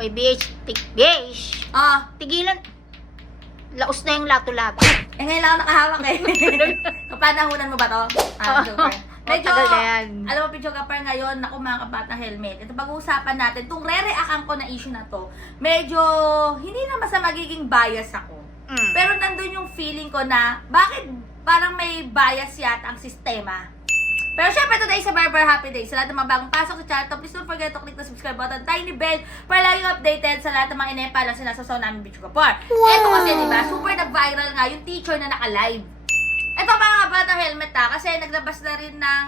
Oy, BH, tig, BH, Ah, tigilan. Laos na yung lato-lato. eh ngayon lang ako nakahawak eh. Kapanahunan mo ba to? Ah, Oo. super. Medyo, Matagal na yan. alam mo, Picho Kapar, ngayon, naku mga kabatang helmet. Ito pag-uusapan natin, itong re-reactan ko na issue na to, medyo, hindi naman sa magiging bias ako. Mm. Pero nandun yung feeling ko na, bakit parang may bias yata ang sistema? Pero syempre, today sa Barber Happy Day. Sa lahat ng mga bagong pasok sa channel, please don't forget to click the subscribe button, tiny bell, para laging updated sa lahat ng mga inepa lang sinasasaw namin Bicho Kapar. Ito kasi, di ba, super nag-viral nga yung teacher na naka-live. Ito mga bata helmet ha, kasi naglabas na rin ng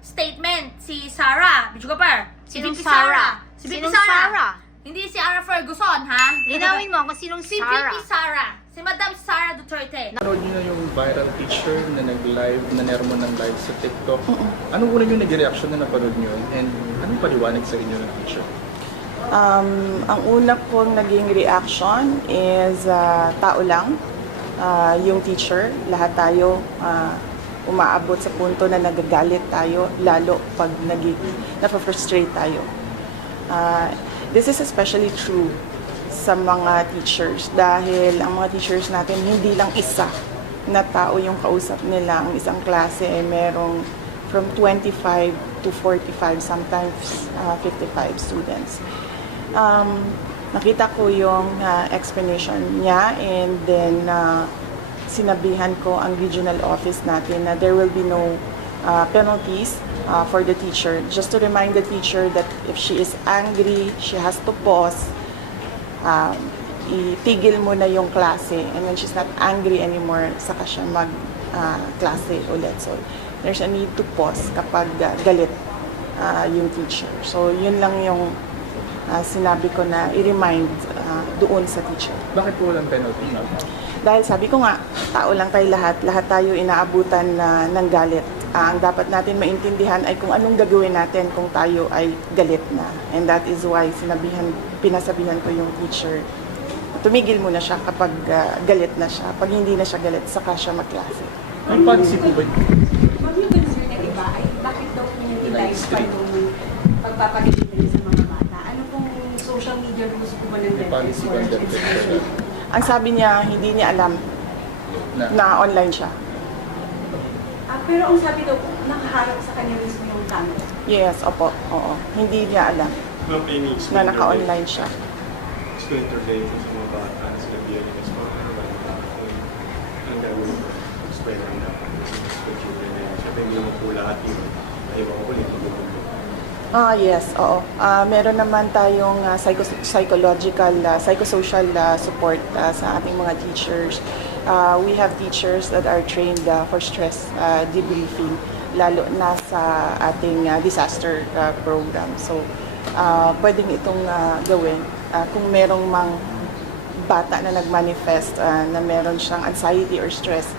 statement si Sarah, Bicho Kapar. Si Sinong VP Sarah? Si VP Sinong Sarah. Sarah? Hindi si Ara Ferguson, ha? Linawin mo kung sinong Si Sarah. VP Sarah. Si Madam Sarah Duterte. Nanood niyo na yung viral teacher na nag-live, na nermo ng live sa TikTok. Anong una yung nag-reaction na napanood niyo? And anong paliwanag sa inyo ng teacher? Um, ang una kong naging reaction is ah, tao lang, Ah, yung teacher, lahat tayo ah, umaabot sa punto na nagagalit tayo, lalo pag naging, napafrustrate tayo. Ah, this is especially true sa mga teachers dahil ang mga teachers natin hindi lang isa na tao yung kausap nila. Ang isang klase ay merong from 25 to 45, sometimes ah, 55 students. Um, nakita ko yung ah, explanation niya and then ah, sinabihan ko ang regional office natin na there will be no ah, penalties ah, for the teacher. Just to remind the teacher that if she is angry, she has to pause, um, itigil mo na yung klase and when she's not angry anymore, saka siya mag ah, klase ulit. So, there's a need to pause kapag ah, galit ah, yung teacher. So, yun lang yung ah, sinabi ko na i-remind ah, doon sa teacher. Bakit po walang penalty? Dahil sabi ko nga, tao lang tayo lahat, lahat tayo inaabutan na ng galit. Ah, ang dapat natin maintindihan ay kung anong gagawin natin kung tayo ay galit na. And that is why sinabihan, pinasabihan ko yung teacher, tumigil muna siya kapag ah, galit na siya. Pag hindi na siya galit, saka siya magklase. Ang policy po ba? Huwag yung concern na iba ay bakit daw live pa itong pagpapagaling nila sa mga bata? Ano pong social media rules po ba ng education? Ang sabi niya, hindi niya alam Na, na online siya. Ah, pero ang sabi daw po, nakaharap sa kanya mismo yung camera. Yes, opo, oo. Hindi niya alam Ma'am, any na naka-online siya. Explain interview sa mga bata na sila biyan ng scholar. Ang gagawin ko, explain ang dapat sa children na yun. Siyempre, hindi naman po lahat yung ayaw ako ulit magugulo. Ah, yes, oo. Ah, meron naman tayong ah, psycho- psychological, ah, psychosocial ah, support ah, sa ating mga teachers. Ah, we have teachers that are trained ah, for stress ah, debriefing, lalo na sa ating ah, disaster ah, program. So, ah, pwedeng itong ah, gawin Ah, kung merong mang bata na nag-manifest ah, na meron siyang anxiety or stress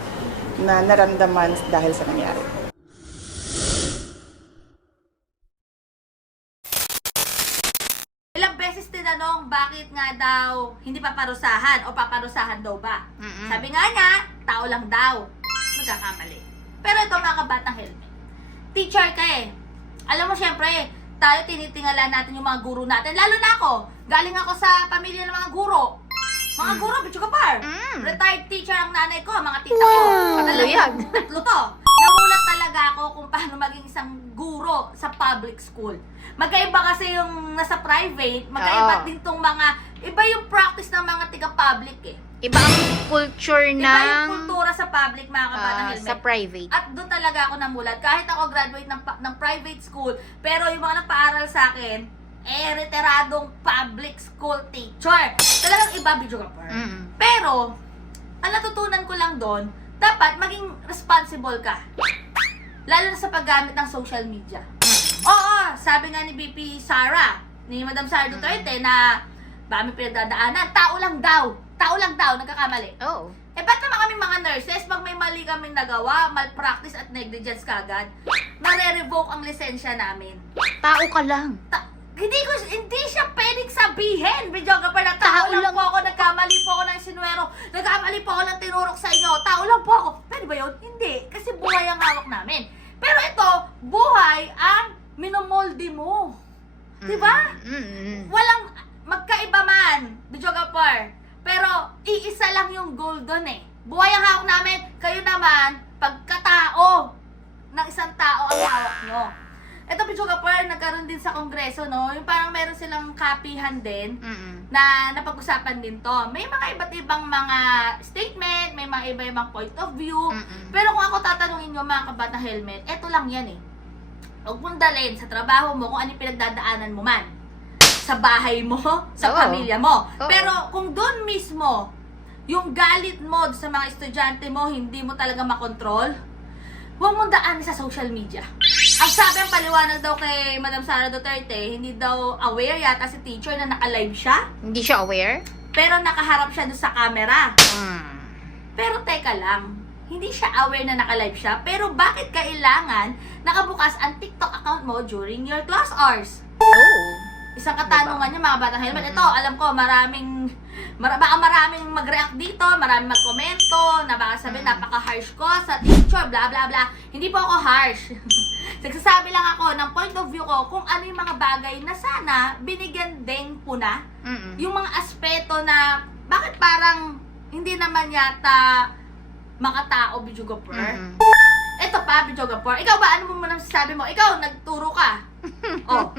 na naramdaman dahil sa nangyari. Bakit nga daw hindi paparusahan o paparusahan daw ba? Mm-mm. Sabi nga niya, tao lang daw. Magkakamali. Pero ito mga kabatang helmet. Teacher ka eh. Alam mo syempre, tayo tinitingala natin yung mga guro natin. Lalo na ako. Galing ako sa pamilya ng mga guro. Mga guro, bitch ka par. Mm. Retired teacher ang nanay ko, mga tita ko. Tatlo yan. Tatlo to. Namulat talaga ako kung paano maging isang guro sa public school. Magkaiba kasi yung nasa private, magkaiba Oo. din tong mga, iba yung practice ng mga tiga-public eh. Iba ang culture Iba ng yung kultura sa public, mga kabatang ah, helmet. sa private. At doon talaga ako namulat. Kahit ako graduate ng, pa- ng private school, pero yung mga nagpaaral sa akin, eh, retiradong public school teacher. Talagang iba, video ka par. Mm. Pero, ang natutunan ko lang doon, dapat maging responsible ka. Lalo na sa paggamit ng social media. Oo, sabi nga ni BP Sara, ni Madam Sara Duterte na dami pinagdadaanan, tao lang daw. Tao lang daw, nagkakamali. Oh. Eh, ba't naman kami mga nurses, pag may mali kaming nagawa, malpractice at negligence kagad, nare-revoke ang lisensya namin. Tao ka lang. Ta- hindi ko hindi siya pwedeng sabihin, video ka pa na tao, Tao lang, lang. po ako, nagkamali po ako ng sinwero, nagkamali po ako ng tinurok sa inyo, tao lang po ako. Pwede ba yun? Hindi, kasi buhay ang hawak namin. Pero ito, buhay ang minomolde mo. Di ba? Walang magkaiba man, the Jogapar. Pero iisa lang yung goal doon eh. Buhay ang hawak namin, kayo naman, pagkatao ng isang tao ang hawak nyo. Ito, Pichuga Par, nagkaroon din sa kongreso, no? Yung parang meron silang kapihan din Mm-mm. na napag-usapan din to. May mga iba't ibang mga statement, may mga iba-ibang point of view. Mm-mm. Pero kung ako tatanungin nyo mga kabatang helmet, eto lang yan eh. Huwag mong dalhin sa trabaho mo kung ano yung pinagdadaanan mo man. Sa bahay mo, sa Oo. pamilya mo. Oo. Pero kung doon mismo, yung galit mo sa mga estudyante mo, hindi mo talaga makontrol, huwag mong daan sa social media. Ang sabi ang paliwanag daw kay Madam Sara Duterte, hindi daw aware yata si teacher na naka-live siya, Hindi siya aware? pero nakaharap siya doon sa camera. Mm. Pero teka lang, hindi siya aware na naka-live siya, pero bakit kailangan nakabukas ang TikTok account mo during your class hours? Oh. Isang katanungan niya mga batang helmet. Ito, alam ko, maraming, mara, baka maraming mag-react dito, maraming mag-komento, na baka sabihin, Mm. napaka-harsh ko sa teacher, bla bla bla. Hindi po ako harsh. Nagsasabi lang ako ng point of view ko kung ano yung mga bagay na sana binigyan din po na Mm-mm. yung mga aspeto na bakit parang hindi naman yata makatao, Bijugapur. Mm-mm. Ito pa, Bijugapur. Ikaw ba, ano mo muna masasabi mo? Ikaw, nagturo ka. oh,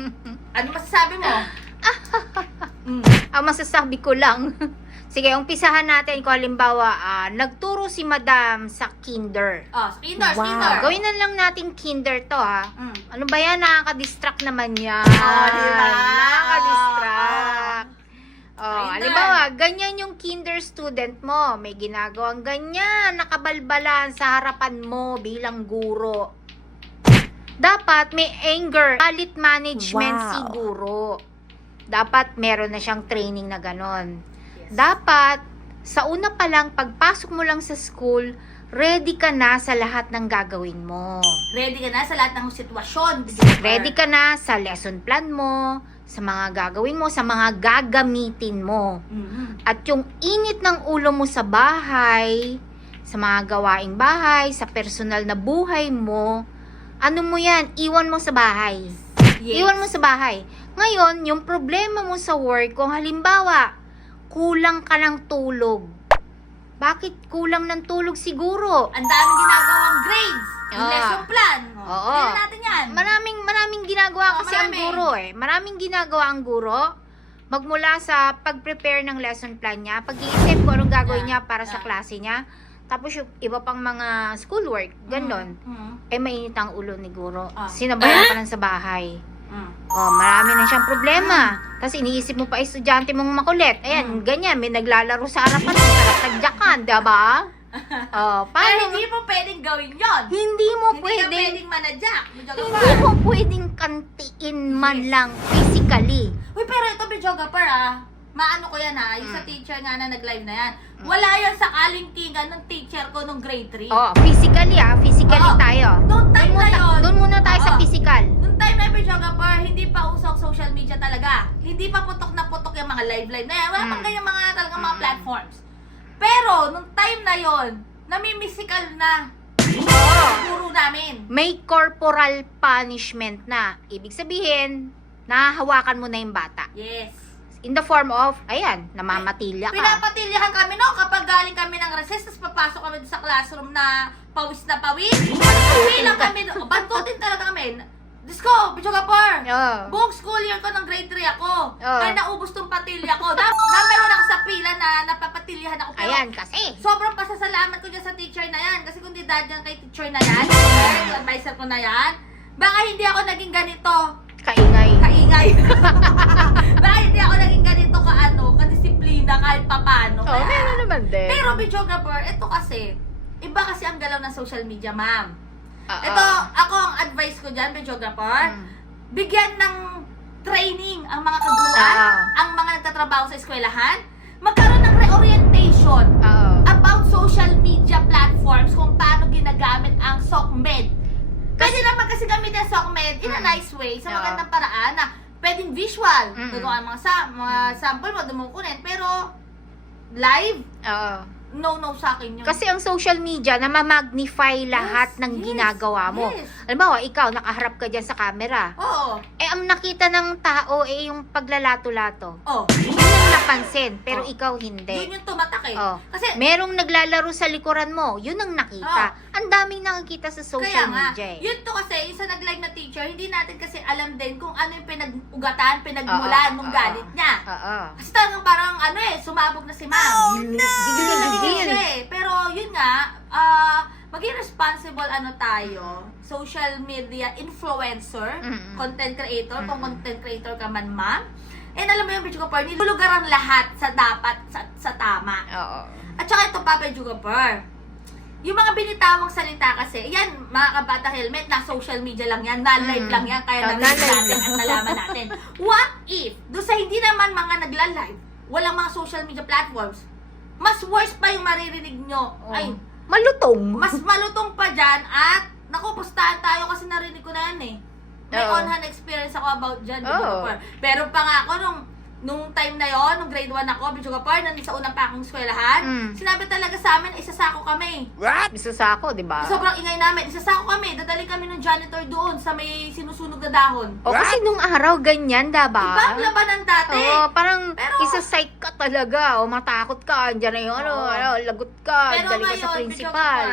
ano masasabi mo? mm. Ang masasabi ko lang, sige, umpisahan natin kung halimbawa, ah, nagturo si madam sa kinder. Oh, spinner, Wow. spinner. Gawin na lang natin kinder to ha. Mm. Ano ba yan? Nakaka-distract naman yan. Oh, di ba? Nakaka-distract. Oh, Kinder. halimbawa, ganyan yung kinder student mo. May ginagawang ganyan, nakabalbalan sa harapan mo bilang guro. Dapat may anger, galit management Wow. siguro. Dapat meron na siyang training na ganon. Dapat, sa una pa lang, pagpasok mo lang sa school, ready ka na sa lahat ng gagawin mo. Ready ka na sa lahat ng sitwasyon. Ready ka na sa lesson plan mo, sa mga gagawin mo, sa mga gagamitin mo. Mhm. At yung init ng ulo mo sa bahay, sa mga gawaing bahay, sa personal na buhay mo, ano mo yan, iwan mo sa bahay. Yes. Iwan mo sa bahay. Ngayon, yung problema mo sa work, kung halimbawa, kulang ka ng tulog. Bakit kulang ng tulog siguro? Ang daming ginagawang grades. Yung Ah. lesson plan. Oh, Oo. Tingnan natin yan. Maraming maraming ginagawa Oo, kasi ang marami. guro eh. Maraming ginagawa ang guro. Magmula sa pag-prepare ng lesson plan niya, pag-iisip kung anong gagawin niya para sa klase niya. Tapos yung iba pang mga schoolwork, ganon. Mhm. Eh mainit ang ulo ni guro. Ah. Sinabayan pa lang sa bahay. Mhm. Oh, marami na siyang problema. Tapos iniisip mo pa estudyante mong makulit. Ayan, Mm. ganyan, may naglalaro sa harapan mo, sarap tagjakan, diba? Oh, Pero paano? hindi mo pwedeng gawin yon. Hindi mo Hindi ka pwedeng pwedeng manadyak. Hindi mo pwedeng kantiin man lang physically. Uy, pero ito, videographer ah. Maano ko yan ha, yung sa Mm. teacher nga na nag-live na yan. Wala yan sa kalingkingan ng teacher ko nung grade 3. Oh, physically ah, physically Oo. tayo. Noong time Doon na muna, yun. doon muna tayo sa Oo. physical. Nung time na videographer, hindi pa usok social media talaga. Hindi pa putok na putok yung mga live-live na yan. Wala pang Mm. ganyan mga talagang mga Mm. platforms. Pero, nung time na yon namimisikal na Oo. guru namin. May corporal punishment na. Ibig sabihin, nahahawakan mo na yung bata. Yes. In the form of, ayan, namamatilya ka. Pinapatilyahan kami no kapag galing kami ng recess, tapos papasok kami sa classroom na pawis na pawis. Bilang kami doon. Bantutin talaga kami. Diyos ko, Bichogapur. Oo. Buong school year ko ng grade 3 ako. Oo. Kaya naubos tong patilya ko. Na, number one ako sa pila na napapatilyahan ako. Pero Ayan, kasi. sobrang pasasalamat ko dyan sa teacher na yan. Kasi kung di dahil dyan kay teacher na yan, yung advisor ko na yan, baka hindi ako naging ganito Kaingay. kaingay. baka hindi ako naging ganito ka ano, kadisiplina kahit papano. Oh, meron naman din. Pero videographer, ito kasi, iba kasi ang galaw ng social media, ma'am. Oo. Ito, ako ang advice ko dyan, videographer, Mm. bigyan ng training ang mga kaguruan, Oo. ang mga nagtatrabaho sa eskwelahan, magkaroon ng reorientation Oo. about social media platforms kung paano ginagamit ang SOCMED. Pwede naman kasi gamitin ang SOCMED in a Mm. nice way, sa magandang paraan na pwedeng visual, Mm. gagawa ang mga, sa, mga sample mo, dumukunin, pero live, Oo. No-no sa akin yun. Kasi ang social media, namamagnify lahat Yes, ng yes, ginagawa mo. yes. Alam mo, ikaw, nakaharap ka dyan sa camera. Oo. Eh, ang nakita ng tao, eh, yung paglalato-lato. Oh. Yun yung napansin, pero Oh. ikaw Yun hindi. yung tumatak eh. Oh. Kasi, Merong naglalaro sa likuran mo, yun ang nakita. Ang daming nakikita sa social kaya nga, media eh. yun to kasi, yung sa nag-live na teacher, hindi natin kasi alam din kung ano yung pinag-ugatan, pinagmulan Oo, nung oo. galit niya. Oo. Kasi talagang parang ano eh, sumabog na si ma'am. Oh, no! Siya eh. Pero yun nga, ah, maging responsible ano tayo, social media influencer, Mm-mm. content creator, kung Mm-mm. content creator ka man ma'am. And alam mo yung Bijuga Par, nilulugaran lahat sa dapat, sa, sa tama. Oo. At saka ito pa, Bijuga Par, yung mga binitawang salita kasi, yan, mga kabata helmet, na social media lang yan, na-live Mm. lang yan, kaya Oh, narinig na-live natin lang. at nalaman natin. What if, do sa hindi naman mga nagla-live, walang mga social media platforms, mas worse pa yung maririnig nyo. Oh. Ay, Malutong. mas malutong pa dyan at, naku, pustahan tayo kasi narinig ko na yan eh. May Oo. on-hand experience ako about dyan, Oo. Bijuga Par. Pero pa nga ako nung nung time na yon, nung grade 1 ako, Bijuga Par, nandun sa unang pa akong eskwelahan, Mm. sinabi talaga sa amin, isasako kami. Isa sa ako, di ba? Sobrang ingay namin. Isasako kami. Dadali kami ng janitor doon sa may sinusunog na dahon. O kasi nung araw, ganyan, diba? Ibang labanan dati. Oo, parang Pero- isa psych ka talaga. O matakot ka. Andiyan na yung ano, Oo. ano, lagot ka. Pero dali ka sa ngayon, principal.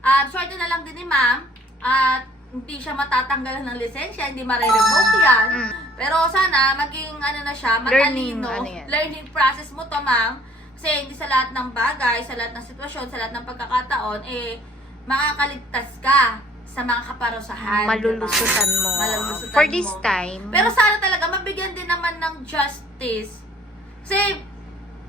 um, swerte na lang din ni ma'am at hindi siya matatanggalan ng lisensya, hindi marirevoke yan. Mm. Pero sana maging ano na siya, Learning, matalino. ano yan. Learning process mo to, ma'am. Kasi hindi sa lahat ng bagay, sa lahat ng sitwasyon, sa lahat ng pagkakataon, eh, makakaligtas ka sa mga kaparusahan. Malulusutan diba? mo. Malulusutan For this mo. time. Pero sana talaga, mabigyan din naman ng justice. Kasi,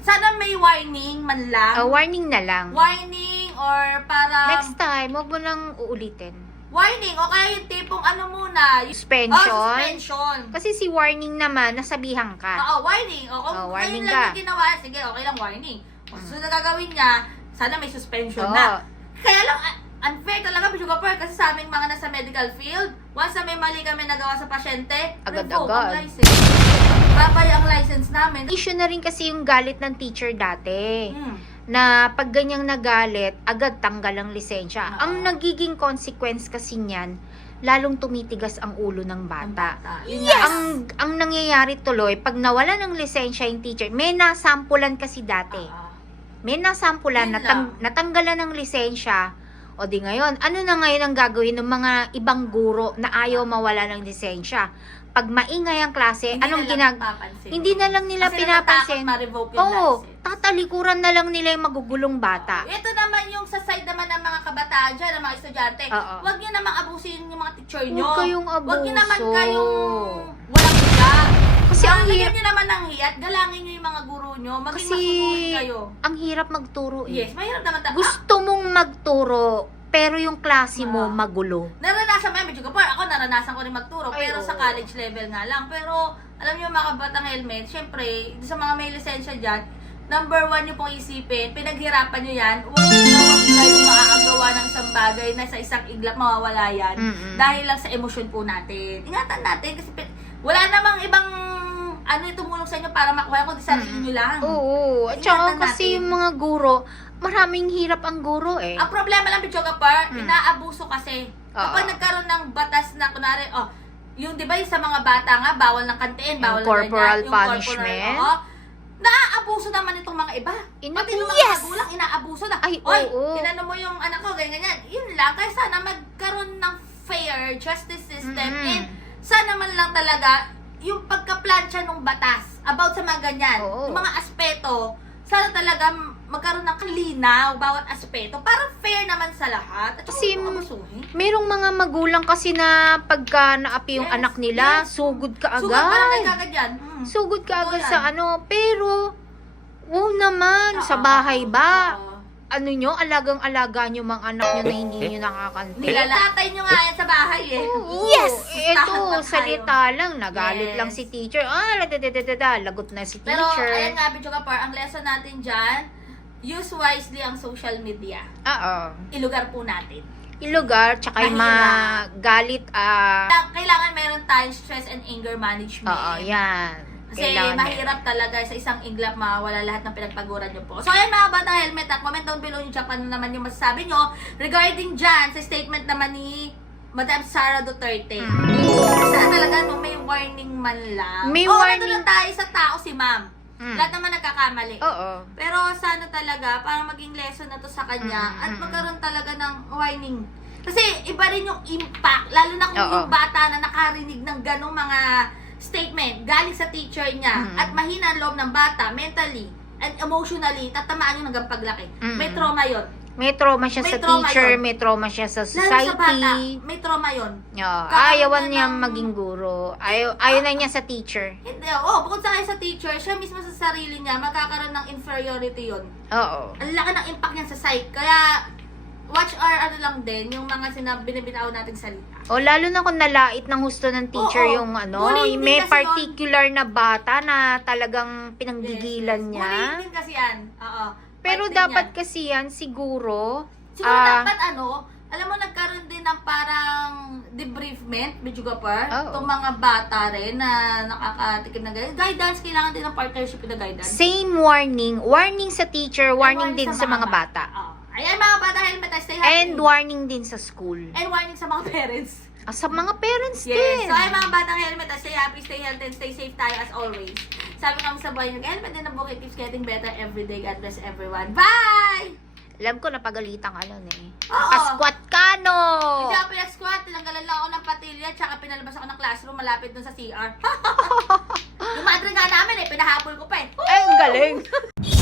sana may warning man lang. ah, warning na lang. warning or para Next time, huwag mo nang uulitin. Warning o kaya yung tipong ano muna yung Suspension. oh, suspension Kasi si warning naman, nasabihan ka. Oo, warning. O, kung Oh, warning ngayon lang ka. yung ginawa, sige, okay lang, warning. O, susunod na gagawin niya, sana may suspension Oo. na. Kaya lang, ah, unfair talaga, Bijuga Per, kasi sa aming mga nasa medical field, once na may mali kami nagawa sa pasyente, Agad-agad. revoke ang license. Babay ang license namin. Issue na rin kasi yung galit ng teacher dati. Hmm. Na pag ganyang nagalit, agad tanggal ang lisensya. Oo. Ang nagiging consequence kasi niyan, lalong tumitigas ang ulo ng Ang bata. Yun nga. Ang ang nangyayari tuloy, pag nawala ng lisensya yung teacher, may nasampulan kasi dati. Ah, May nasampulan, Yun natang, natanggalan ng lisensya. O di ngayon, ano na ngayon ang gagawin ng mga ibang guro na ayaw mawala ng lisensya? Pag maingay ang klase, hindi anong ginag... Hindi na lang nila Kasi pinapansin. yung Oo, license. tatalikuran na lang nila yung magugulong bata. Ito naman yung sa side naman ng mga kabataan dyan, ng mga estudyante. Oo. Huwag nyo namang abusin yung mga teacher nyo. Huwag kayong Huwag nyo naman abuso. kayong walang hiya. Kasi ang hirap, nyo naman ng hiya at galangin nyo yung mga guro nyo. Maging Kasi- kayo. ang hirap magturo eh. Yes, mahirap naman. Gusto mong magturo, pero yung klase mo Ah. magulo. Naranasan naranasan ko rin magturo, Ay, pero sa oo. college level nga lang. Pero, alam nyo mga kabatang helmet, syempre, sa mga may lisensya dyan, number one nyo pong isipin, pinaghirapan nyo yan, huwag na huwag kayong makakagawa ng isang bagay na sa isang iglap mawawala yan. Mm-mm. Dahil lang sa emosyon po natin. Ingatan natin kasi pin- wala namang ibang ano yung tumulong sa inyo para makuha kundi sarili nyo lang. Oo, at Ingatan saka kasi natin. yung mga guro, maraming hirap ang guro eh. Ang problema lang, Bichoga Par, Mm. inaabuso kasi. Kapag Oo. nagkaroon ng batas na, kunwari, oh, yung di ba yung sa mga bata nga, bawal ng kantiin, bawal na corporal ganyan, punishment. oo. naaabuso naman itong mga iba. Ina- Pati yung mga Yes! magulang, inaabuso na. Ay, Oy, oo. inano mo yung anak ko, ganyan, ganyan. Yun lang, kaya sana magkaroon ng fair justice system Mm-mm. and sana man lang talaga yung pagkaplansya ng batas about sa mga ganyan, Oo. yung mga aspeto, sana talaga magkaroon ng kalinaw bawat aspeto para fair naman sa lahat. At Kasi, abusuhin. Merong mga magulang kasi na pagka naapi yung Yes, anak nila, yes. sugod ka Sugat parang agad. kagad yan. Mm. Sugod ka Totoo agad yan. sa ano, pero, wow naman, sa Oo, bahay ba? oo. Ano nyo, alagang-alaga nyo mga anak nyo na hindi nyo nakakante. Nilalatay nyo nga yan sa bahay eh. Yes! Pustahan Ito, pa tayo. salita lang. Nagalit Yes. lang si teacher. Ah, ladadadada, lagot na si Pero, teacher. ayan nga, Bicho Kapar, ang lesson natin dyan, use wisely ang social media. Oo. Ilugar po natin. Ilugar, tsaka yung Mahirap. magalit, ah, Kailangan- meron tayong stress and anger management. oo, yan. Kasi Kailangan mahirap talaga sa isang iglap mawala lahat ng pinagpaguran nyo po. So ayan mga bata helmet, ah, comment down below nyo dyan kung ano naman yung masasabi nyo regarding dyan sa statement naman ni Madam Sara Duterte. Sana talaga no, may warning man lang. May Oo, warning. tayo sa tao si ma'am. Mm. Lahat naman nagkakamali. Oo. Pero sana talaga, para maging lesson na to sa kanya Mm, at mm, magkaroon talaga ng warning. Kasi iba rin yung impact, lalo na kung Oo. yung bata na nakarinig ng ganong mga statement galing sa teacher niya Mm. at mahina ang loob ng bata mentally and emotionally, tatamaan yung hanggang paglaki. Mm. May trauma yon. May trauma siya May sa trauma teacher, yun. may trauma siya sa Lalo sa bata, society. may trauma. Yeah. Kakaroon Ayawan niya ng- maging guro. Ayaw, ayaw na niya sa teacher. Hindi, oh, bukod sa kanya sa teacher, siya mismo sa sarili niya, magkakaroon ng inferiority yon. Oo. ang laki ng impact niyan sa psyche. Kaya, watch our ano lang din, yung mga sinab binibitaw nating salita. O lalo na kung nalait ng husto ng teacher Oo. yung ano, din may particular na bata na talagang pinanggigilan Yes, yes. niya. Bullying din kasi yan. Oo. Pero din dapat yan. kasi yan siguro Siguro ah, dapat ano, alam mo nagkaroon din ng parang debriefment, medyo gapar, Oo. itong mga bata rin na nakakatikim na guidance. Guidance, kailangan din ng partnership the guidance. same warning, warning sa teacher, warning, din sa, mga bata. Oo. Ayan mga bata, helmet, stay happy. And warning din sa school. And warning sa mga parents. Ah, sa mga parents Yes. din. So, ay mga batang helmet, stay happy, stay healthy, and stay safe tayo as always. Sabi kami sa buhay nyo, helmet din ang bukit keeps getting better every day. God bless everyone. Bye! Alam ko napagalitan ka nun eh. Oo. Pasquat ka no! Hindi ako pinag-squat, tinanggalan lang ako ng patilya, tsaka pinalabas ako ng classroom malapit dun sa CR. Yung madre nga namin eh, pinahabol ko pa eh. Ay, ang galing!